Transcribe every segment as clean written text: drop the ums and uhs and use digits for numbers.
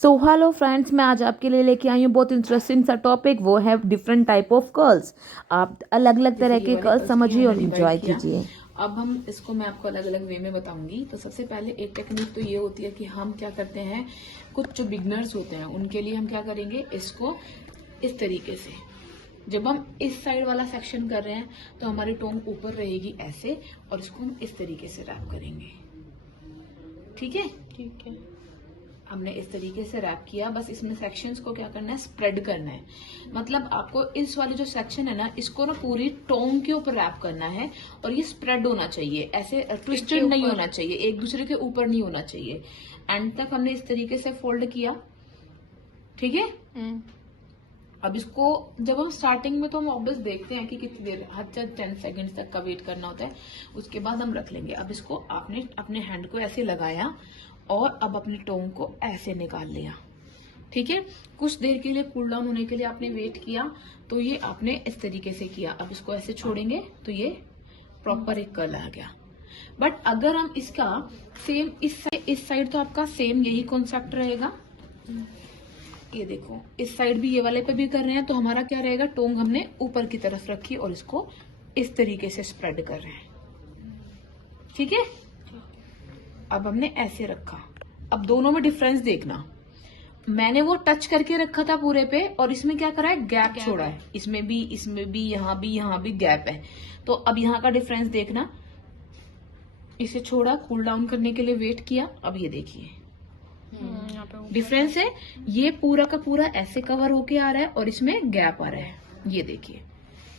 So hello friends, मैं आज आपके लिए लेके आई हूँ बहुत इंटरेस्टिंग सा टॉपिक। वो है डिफरेंट टाइप ऑफ कर्ल्स। आप अलग अलग तरह के कर्ल्स समझिए और इंजॉय कीजिए। अब हम इसको मैं आपको अलग अलग वे में बताऊंगी। तो सबसे पहले एक टेक्निक तो ये होती है कि हम क्या करते हैं, कुछ जो बिगनर्स होते हैं उनके लिए हम क्या करेंगे, इसको इस तरीके से जब हम इस साइड वाला सेक्शन कर रहे हैं तो हमारी टोंग ऊपर रहेगी ऐसे, और इसको हम इस तरीके से रैप करेंगे। ठीक है, ठीक है। हमने इस तरीके से रैप किया। बस इसमें सेक्शंस को क्या करना है, स्प्रेड करना है। मतलब आपको इस वाले जो सेक्शन है ना, इसको ना पूरी टोंग के ऊपर रैप करना है, और ये स्प्रेड होना चाहिए, ऐसे ट्विस्टेड नहीं होना चाहिए, एक दूसरे के ऊपर नहीं होना चाहिए। एंड तक हमने इस तरीके से फोल्ड किया। ठीक है। अब इसको जब हम स्टार्टिंग में तो हम ऑब्वियस देखते हैं कि कितनी देर, हद से 10 सेकंड्स तक का वेट करना होता है, उसके बाद हम रख लेंगे। अब इसको आपने अपने हैंड को ऐसे लगाया और अब अपनी टोंग को ऐसे निकाल लिया। ठीक है। कुछ देर के लिए कूल डाउन होने के लिए आपने वेट किया, तो ये आपने इस तरीके से किया। अब इसको ऐसे छोड़ेंगे तो ये प्रॉपर एक कर्ल आ गया। बट अगर हम इसका सेम इस साइड तो आपका सेम यही कॉन्सेप्ट रहेगा। ये देखो, इस साइड भी ये वाले पे भी कर रहे हैं, तो हमारा क्या रहेगा, टोंग हमने ऊपर की तरफ रखी और इसको इस तरीके से स्प्रेड कर रहे हैं। ठीक है। अब हमने ऐसे रखा। अब दोनों में डिफरेंस देखना, मैंने वो टच करके रखा था पूरे पे, और इसमें क्या करा है, गैप छोड़ा है। इसमें भी, यहाँ भी गैप है। तो अब यहाँ का डिफरेंस देखना, इसे छोड़ा, कूल डाउन करने के लिए वेट किया। अब ये देखिए डिफरेंस है, ये पूरा का पूरा ऐसे कवर होके आ रहा है और इसमें गैप आ रहा है। ये देखिए,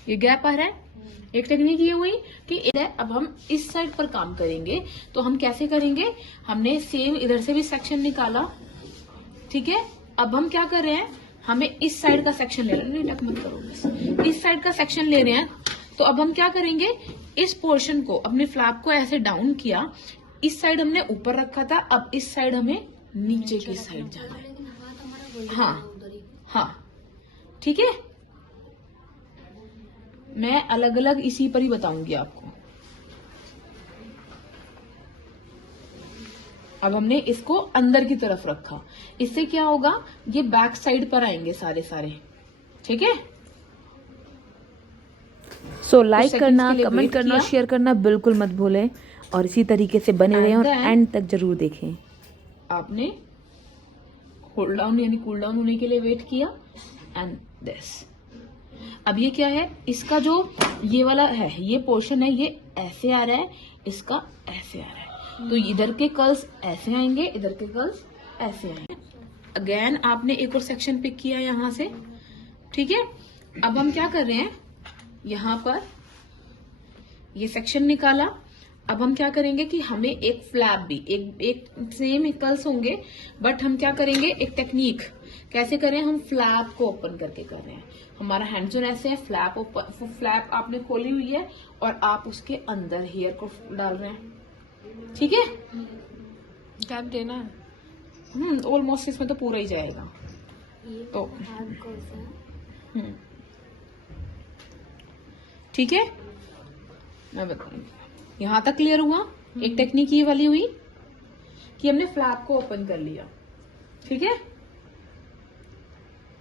ये गैप आ रहा है। एक टेक्निक ये हुई कि अब हम इस साइड पर काम करेंगे। तो हम कैसे करेंगे, हमने सेम इधर से भी सेक्शन निकाला। ठीक है। अब हम क्या कर रहे हैं, हमें इस साइड का सेक्शन ले रहे हैं, मत करो बस, इस साइड का सेक्शन ले रहे हैं। तो अब हम क्या करेंगे, इस पोर्शन को, अपने फ्लैप को ऐसे डाउन किया, इस साइड हमने ऊपर रखा था, अब इस साइड हमें नीचे की साइड जाना है। हाँ, ठीक है। मैं अलग अलग इसी पर ही बताऊंगी आपको। अब हमने इसको अंदर की तरफ रखा, इससे क्या होगा, ये बैक साइड पर आएंगे सारे। ठीक है। सो लाइक करना, कमेंट करना, शेयर करना बिल्कुल मत भूलें, और इसी तरीके से बने रहें और एंड तक जरूर देखें। आपने होल्ड डाउन यानी कूल डाउन होने के लिए वेट किया, एंड दिस। अब ये क्या है, इसका जो ये वाला है, ये पोर्शन है, ये ऐसे आ रहा है, इसका ऐसे आ रहा है। तो इधर के कर्ल्स ऐसे आएंगे, इधर के कर्ल्स ऐसे आएंगे। अगेन आपने एक और सेक्शन पिक किया यहां से। ठीक है। अब हम क्या कर रहे हैं, यहां पर ये सेक्शन निकाला। अब हम क्या करेंगे कि हमें एक फ्लैप भी, एक सेम कर्ल्स होंगे, बट हम क्या करेंगे, एक टेक्निक कैसे करें, हम फ्लैप को ओपन करके कर रहे हैं। हमारा हैंड जो ऐसे है, फ्लैप आपने खोली हुई है और आप उसके अंदर हेयर को डाल रहे हैं। ठीक है। गैप देना है। ऑलमोस्ट इसमें तो पूरा ही जाएगा। तो ठीक है, मैं बताऊंगी। यहां तक क्लियर हुआ। एक टेक्निक ये वाली हुई कि हमने फ्लैप को ओपन कर लिया। ठीक है।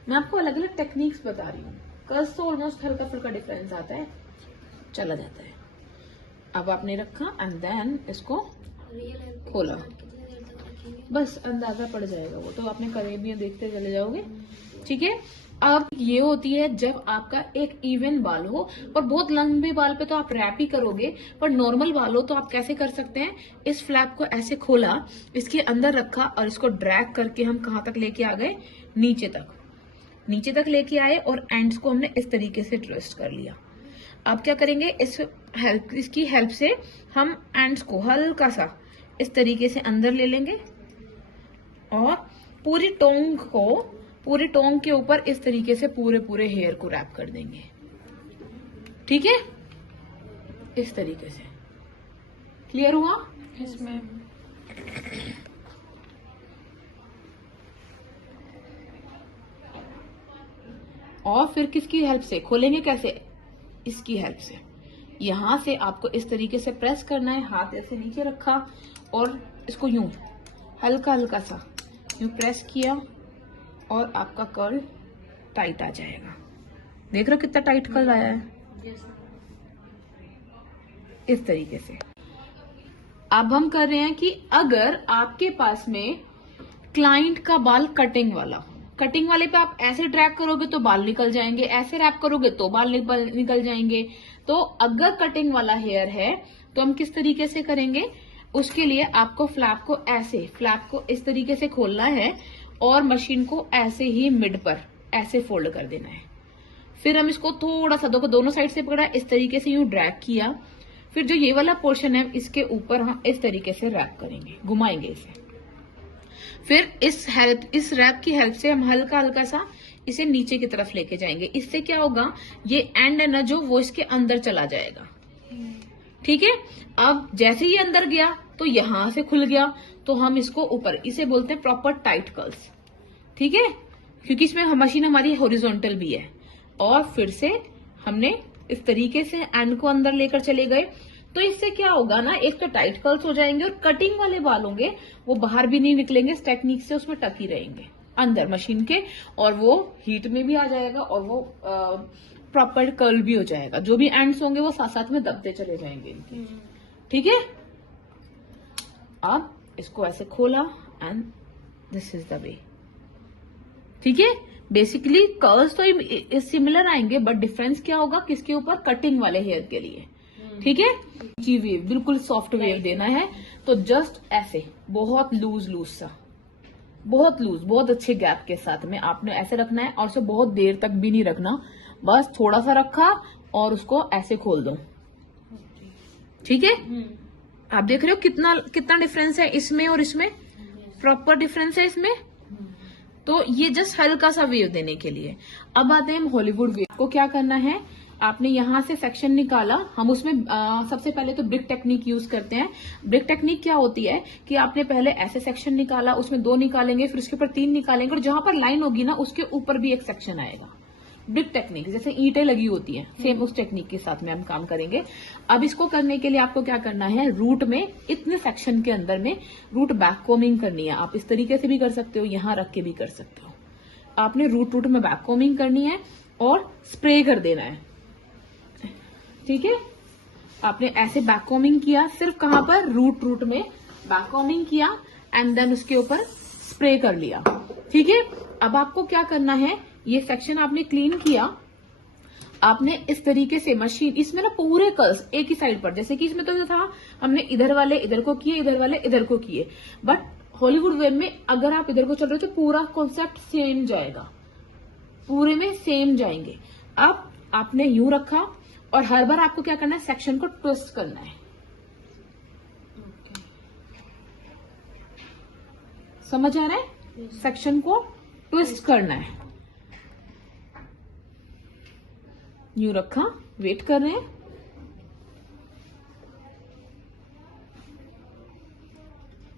मैं आपको अलग अलग टेक्निक्स बता रही हूँ। कर्ल्स तो ऑलमोस्ट हल्का फुल्का डिफरेंस आता है, चला जाता है। अब आपने रखा एंड देन इसको खोला, बस अंदाजा पड़ जाएगा, वो तो आपने करे भी देखते चले जाओगे। ठीक है। अब ये होती है जब आपका एक इवन बाल हो, और बहुत लंबे बाल पे तो आप रैप ही करोगे, पर नॉर्मल बाल हो तो आप कैसे कर सकते हैं, इस फ्लैप को ऐसे खोला, इसके अंदर रखा, और इसको ड्रैग करके हम कहां तक लेके आ गए, नीचे तक लेके आए, और एंड्स को हमने इस तरीके से ट्विस्ट कर लिया। अब क्या करेंगे, इसकी हेल्प से हम एंड्स को हल्का सा इस तरीके से अंदर ले लेंगे, और पूरी टोंग के ऊपर इस तरीके से पूरे हेयर को रैप कर देंगे। ठीक है। इस तरीके से क्लियर हुआ इसमें। और फिर किसकी हेल्प से खोलेंगे, कैसे, इसकी हेल्प से। यहां से आपको इस तरीके से प्रेस करना है, हाथ ऐसे नीचे रखा और इसको यूं हल्का सा यूं प्रेस किया और आपका कर्ल टाइट आ जाएगा। देख रहे हो कितना टाइट कर्ल आया है, इस तरीके से। अब हम कर रहे हैं कि अगर आपके पास में क्लाइंट का बाल कटिंग वाला, कटिंग वाले पे आप ऐसे ड्रैग करोगे तो बाल निकल जाएंगे, ऐसे रैप करोगे तो बाल निकल जाएंगे। तो अगर कटिंग वाला हेयर है तो हम किस तरीके से करेंगे, उसके लिए आपको फ्लैप को इस तरीके से खोलना है और मशीन को ऐसे ही मिड पर ऐसे फोल्ड कर देना है। फिर हम इसको थोड़ा सा दोनों साइड से पकड़ा, इस तरीके से यूं ड्रैग किया। फिर जो ये वाला पोर्शन है इसके ऊपर हम इस तरीके से रैप करेंगे, घुमाएंगे इसे। फिर इस रैप की हेल्प से हम हल्का हल्का सा इसे नीचे की तरफ लेके जाएंगे। इससे क्या होगा, ये एंड है ना जो, वो इसके अंदर चला जाएगा। ठीक है। अब जैसे ही अंदर गया तो यहां से खुल गया, तो हम इसको ऊपर, इसे बोलते हैं प्रॉपर टाइट कर्ल्स। ठीक है, क्योंकि इसमें मशीन हमारी हॉरिजॉन्टल भी है। और फिर से हमने इस तरीके से एंड को अंदर लेकर चले गए, तो इससे क्या होगा ना, एक तो टाइट कर्ल्स हो जाएंगे और कटिंग वाले बाल होंगे वो बाहर भी नहीं निकलेंगे, इस टेक्निक से उसमें टक ही रहेंगे अंदर मशीन के, और वो हीट में भी आ जाएगा और वो प्रॉपर कर्ल भी हो जाएगा। जो भी एंड्स होंगे वो साथ साथ में दबते चले जाएंगे इनके। ठीक है। अब इसको ऐसे खोला and this is the way. ठीक है। बेसिकली कर्ल्स तो सिमिलर आएंगे, बट डिफरेंस क्या होगा किसके ऊपर, कटिंग वाले हेयर के लिए। ठीक है। जी वेव, बिल्कुल सॉफ्ट वेव देना है, तो जस्ट ऐसे बहुत लूज सा, बहुत लूज, बहुत अच्छे गैप के साथ में आपने ऐसे रखना है, और उसे बहुत देर तक भी नहीं रखना, बस थोड़ा सा रखा और उसको ऐसे खोल दो। ठीक है। आप देख रहे हो कितना डिफरेंस है इसमें और इसमें, प्रॉपर डिफरेंस है इसमें। तो ये जस्ट हल्का सा वेव देने के लिए। अब आते हैं हम हॉलीवुड वेव को। क्या करना है, आपने यहां से सेक्शन निकाला, हम उसमें सबसे पहले तो ब्रिक टेक्निक यूज करते हैं। ब्रिक टेक्निक क्या होती है कि आपने पहले ऐसे सेक्शन निकाला, उसमें 2 निकालेंगे, फिर उसके ऊपर 3 निकालेंगे, और जहां पर लाइन होगी ना उसके ऊपर भी एक सेक्शन आएगा। ब्रिक टेक्निक, जैसे ईंटें लगी होती हैं, सेम उस टेक्निक के साथ में हम काम करेंगे। अब इसको करने के लिए आपको क्या करना है, रूट में इतने सेक्शन के अंदर में रूट बैक कोमिंग करनी है। आप इस तरीके से भी कर सकते हो, यहां रख के भी कर सकते हो। आपने रूट में बैक कोमिंग करनी है और स्प्रे कर देना है। ठीक है। आपने ऐसे बैक कोमिंग किया, सिर्फ कहां पर, रूट में बैक कोमिंग किया एंड देन उसके ऊपर स्प्रे कर लिया। ठीक है। अब आपको क्या करना है, ये सेक्शन आपने क्लीन किया, आपने इस तरीके से मशीन, इसमें ना पूरे कर्ल्स एक ही साइड पर, जैसे कि इसमें तो था हमने इधर वाले इधर को किए, इधर वाले इधर को किए, बट हॉलीवुड वेव में अगर आप इधर को चल रहे हो तो पूरा कॉन्सेप्ट सेम जाएगा, पूरे में सेम जाएंगे। अब आपने यूं रखा और हर बार आपको क्या करना है, सेक्शन को ट्विस्ट करना है। समझ आ रहा है, सेक्शन को ट्विस्ट करना है। यूं रखा, वेट कर रहे हैं।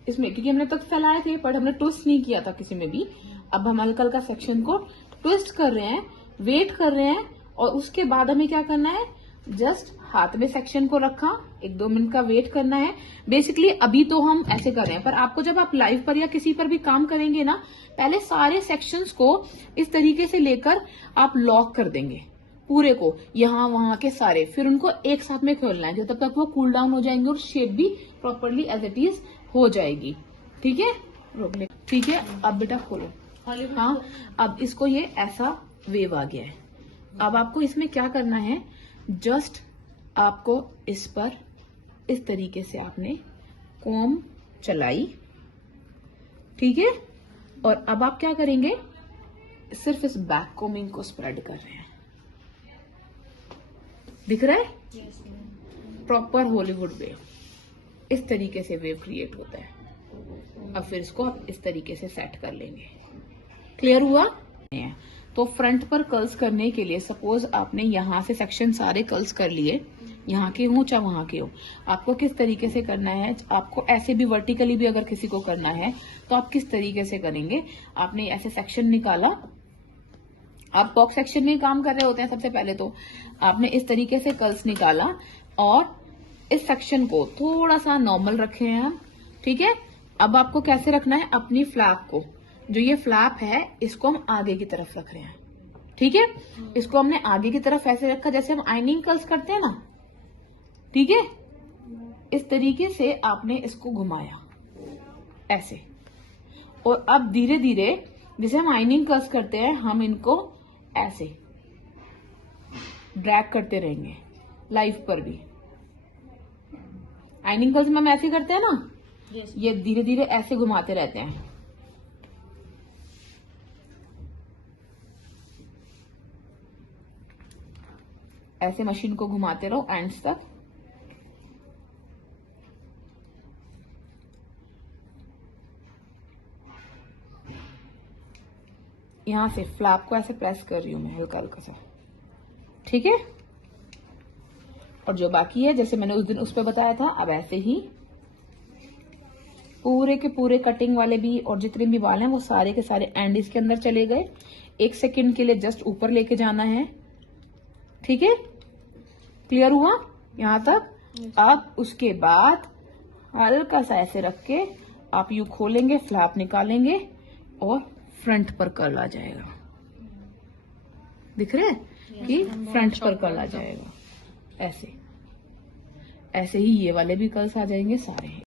इसमें क्योंकि हमने तक फैलाए थे पर हमने ट्विस्ट नहीं किया था किसी में भी। अब हम हल्का हल्का सेक्शन को ट्विस्ट कर रहे हैं, वेट कर रहे हैं, और उसके बाद हमें क्या करना है, जस्ट हाथ में सेक्शन को रखा, 1-2 मिनट का वेट करना है। बेसिकली अभी तो हम ऐसे कर रहे हैं, पर आपको जब आप लाइव पर या किसी पर भी काम करेंगे ना, पहले सारे सेक्शंस को इस तरीके से लेकर आप लॉक कर देंगे पूरे को, यहाँ वहां के सारे, फिर उनको एक साथ में खोलना है, जब तक वो कूल डाउन हो जाएंगे और शेप भी प्रॉपरली एज इट इज हो जाएगी। ठीक है, रोक ले। ठीक है, अब बेटा खोलो। हाँ, अब इसको ये ऐसा वेव आ गया है। अब आपको इसमें क्या करना है, जस्ट आपको इस पर इस तरीके से आपने कॉम चलाई। ठीक है, और अब आप क्या करेंगे, सिर्फ इस बैक कॉमिंग को स्प्रेड कर रहे हैं। दिख रहा है, प्रॉपर हॉलीवुड वेव, इस तरीके से वेव क्रिएट होता है। अब फिर इसको आप इस तरीके से सेट कर लेंगे। क्लियर हुआ? तो फ्रंट पर कर्ल्स करने के लिए, सपोज आपने यहां से सेक्शन सारे कर्ल्स कर लिए, यहाँ के हो चाहे वहां के हो, आपको किस तरीके से करना है, आपको ऐसे भी वर्टिकली भी अगर किसी को करना है तो आप किस तरीके से करेंगे। आपने ऐसे सेक्शन निकाला, आप बॉक्स सेक्शन में काम कर रहे होते हैं, सबसे पहले तो आपने इस तरीके से कर्ल्स निकाला और इस सेक्शन को थोड़ा सा नॉर्मल रखे हैं हम। ठीक है, अब आपको कैसे रखना है, अपनी फ्लैप को जो ये फ्लैप है इसको हम आगे की तरफ रख रहे हैं, ठीक है। इसको हमने आगे की तरफ ऐसे रखा जैसे हम आइनिंग कर्ल्स करते हैं ना, ठीक है। इस तरीके से आपने इसको घुमाया ऐसे, और अब धीरे धीरे जैसे हम आइनिंग कर्ल्स करते हैं हम इनको ऐसे ड्रैग करते रहेंगे। लाइफ पर भी आइनिंग कर्ल्स में हम ऐसे करते हैं ना, ये धीरे धीरे ऐसे घुमाते रहते हैं। ऐसे मशीन को घुमाते रहो एंड्स तक। यहां से फ्लैप को ऐसे प्रेस कर रही हूं मैं हल्का हल्का सा, ठीक है। और जो बाकी है जैसे मैंने उस दिन उस पर बताया था, अब ऐसे ही पूरे के पूरे कटिंग वाले भी और जितने भी वाल हैं वो सारे के सारे एंड इसके अंदर चले गए। 1 सेकंड के लिए जस्ट ऊपर लेके जाना है, ठीक है। क्लियर हुआ यहां तक। अब उसके बाद हल्का सा ऐसे रख के आप यू खोलेंगे, फ्लैप निकालेंगे और फ्रंट पर कर्ल आ जाएगा। दिख रहा है कि फ्रंट पर कर्ल आ जाएगा ऐसे। ऐसे ही ये वाले भी कर्ल्स आ जाएंगे सारे।